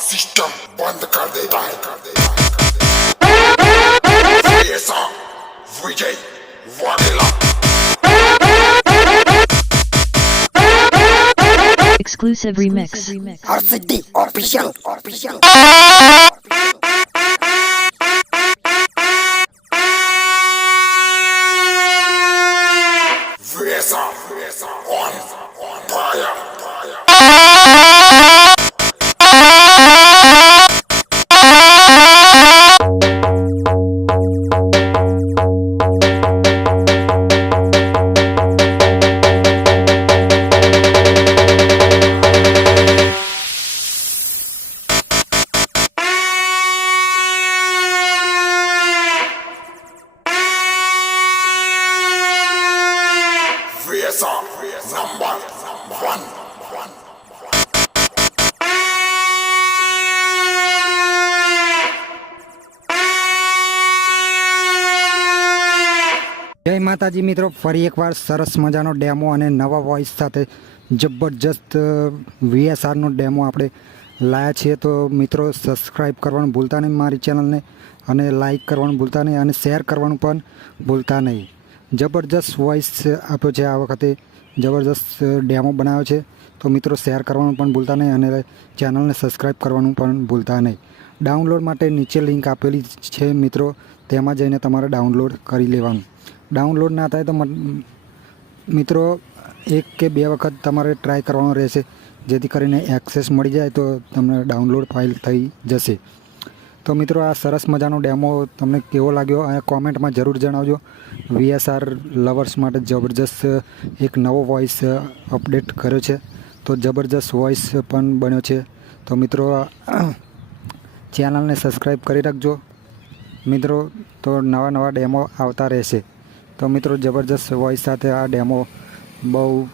System बंद कर देता है ऐसा Vijay Vaghela Exclusive remix. RCD official. वैसा on fire वैसा नंबर 1 જય માતાજી મિત્રો, ફરી એકવાર સરસ મજાનો ડેમો અને નવા વોઇસ સાથે જબરજસ્ત VSRનો ડેમો આપણે લાયા છીએ. તો મિત્રો સબસ્ક્રાઈબ કરવાનું ભૂલતા નહીં મારી ચેનલને, અને લાઈક કરવાનું ભૂલતા નહીં, અને શેર કરવાનું પણ ભૂલતા નહીં. જબરજસ્ત વોઇસ આપ્યો છે, આ વખતે જબરજસ્ત ડેમો બનાવ્યો છે. તો મિત્રો શેર કરવાનું પણ ભૂલતા નહીં, અને ચેનલને સબસ્ક્રાઈબ કરવાનું પણ ભૂલતા નહીં. ડાઉનલોડ માટે નીચે લિંક આપેલી છે મિત્રો, તેમાં જઈને તમારે ડાઉનલોડ કરી લેવાનું. ડાઉનલોડ ના થાય તો મિત્રો 1 કે 2 વખત તમારે ટ્રાય કરવાનો રહેશે, જેથી કરીને એક્સેસ મળી જાય તો તમને ડાઉનલોડ ફાઇલ થઈ જશે. તો મિત્રો આ સરસ મજાનો ડેમો તમને કેવો લાગ્યો આ કોમેન્ટમાં જરૂર જણાવજો. VSR લવર્સ માટે જબરજસ્ત એક નવો વોઇસ અપડેટ કર્યો છે, તો જબરજસ્ત વોઇસ પણ બન્યો છે. તો મિત્રો ચેનલને સબસ્ક્રાઈબ કરી રાખજો મિત્રો, તો નવા ડેમો આવતા રહેશે. તો મિત્રો જબરજસ્ત વોઇસ સાથે આ ડેમો બહુ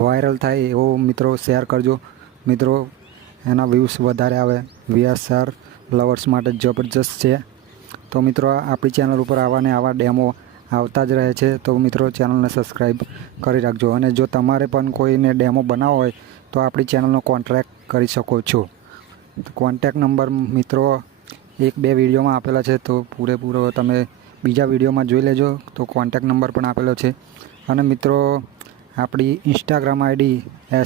વાયરલ થાય એવો મિત્રો શેર કરજો મિત્રો, એના વ્યૂઝ વધારે આવે. VSR લવર્સ માટે જબરજસ્ત છે. તો મિત્રો આપણી ચેનલ ઉપર આવા ડેમો આવતા જ રહે છે. તો મિત્રો ચેનલને સબસ્ક્રાઈબ કરી રાખજો, અને જો તમારે પણ કોઈને ડેમો બનાવવો હોય તો આપણી ચેનલનો કોન્ટ્રાક્ટ કરી શકો છો. કોન્ટેક નંબર મિત્રો 1-2 વિડીયોમાં આપેલા છે, તો પૂરેપૂરો તમે બીજા વિડીયોમાં જોઈ લેજો. તો કોન્ટેક નંબર પણ આપેલો છે. અને મિત્રો આપણી ઇન્સ્ટાગ્રામ ID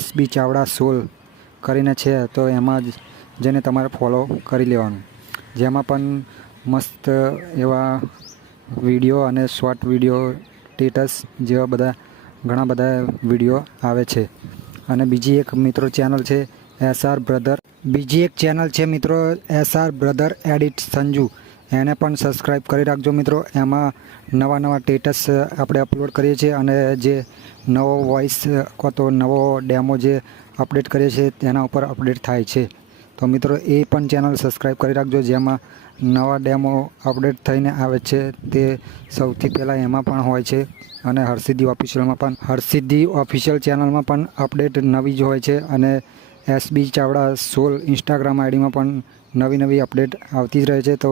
SB ચાવડા 16 કરીને છે, તો એમાં જ જઈને તમારે ફોલો કરી લેવાનું, જેમાં પણ મસ્ત એવા વિડીયો અને શોર્ટ વિડીયો, સ્ટેટસ જેવા ઘણા બધા વિડીયો આવે છે. અને બીજી એક મિત્રો ચેનલ છે SR બ્રધર એડિટ સંજુ, એને પણ સબસ્ક્રાઈબ કરી રાખજો મિત્રો. એમાં નવા સ્ટેટસ આપણે અપલોડ કરીએ છીએ, અને જે નવો વોઇસ અથવા તો નવો ડેમો જે અપડેટ કરીએ છીએ તેના ઉપર અપડેટ થાય છે. તો મિત્રો એ પણ ચેનલ સબસ્ક્રાઈબ કરી રાખજો, જેમાં નવા ડેમો અપડેટ થઈને આવે છે તે સૌથી પહેલાં એમાં પણ હોય છે. અને હરસિદ્ધિ ઓફિશિયલ ચેનલમાં પણ અપડેટ નવી જ હોય છે, અને SB ચાવડા 16 ઇન્સ્ટાગ્રામ IDમાં પણ નવી અપડેટ આવતી જ રહે છે. તો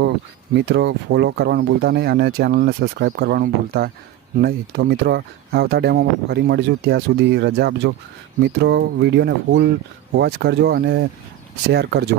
મિત્રો ફોલો કરવાનું ભૂલતા નહીં, અને ચેનલને સબસ્ક્રાઈબ કરવાનું ભૂલતા નહીં. તો મિત્રો આવતા ડેમોમાં ફરી મળીશું, ત્યાં સુધી રજા આપજો મિત્રો. વિડીયોને ફૂલ વોચ કરજો અને શેર કરજો.